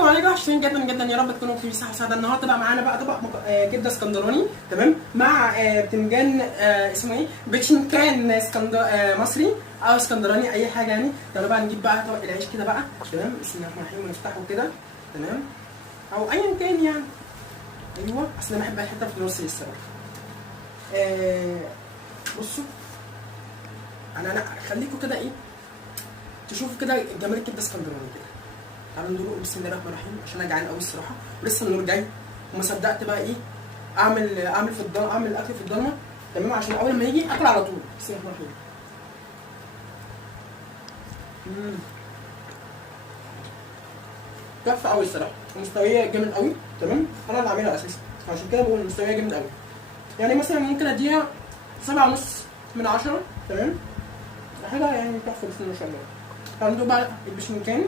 ازيكم عليكم وحشين جدا جدا، يا رب تكونوا في صحه وسعاده. النهارده بقى معانا بقى طبق كبده اسكندراني، تمام، مع بتنجان اسمه ايه، بتنجان مصري او اسكندراني، اي حاجه يعني. يلا بقى نجيب بقى طبق العيش كده بقى، تمام، بسم الله الرحمن الرحيم، ونفتحه كده، تمام، او ايا كان يعني. ايوه، اصل انا بحب الحته في النص دي الصراحه. بصوا، انا خليكم كده ايه، تشوفوا كده جمال الكبده اسكندراني كده. تعالوا ندوق بسم الله الرحمن الرحيم، عشان انا جعان قوي الصراحه، ولسه النور جاي وما صدقت بقى ايه اعمل في الضلمه، اعمل الاكل في الضلمه، تمام، عشان اول ما يجي اكل على طول. بسم الله الرحمن الرحيم. تحفه قوي الصراحه، مستويه جامد قوي، تمام، انا اللي عاملها اساسا، عشان كده بقول مستويه جامد قوي. يعني مثلا ممكن اديها 7.5 من 10، تمام، حاجه يعني تحفه بسم الله ما شاء الله. تعالوا ندوق بقى البشمكان.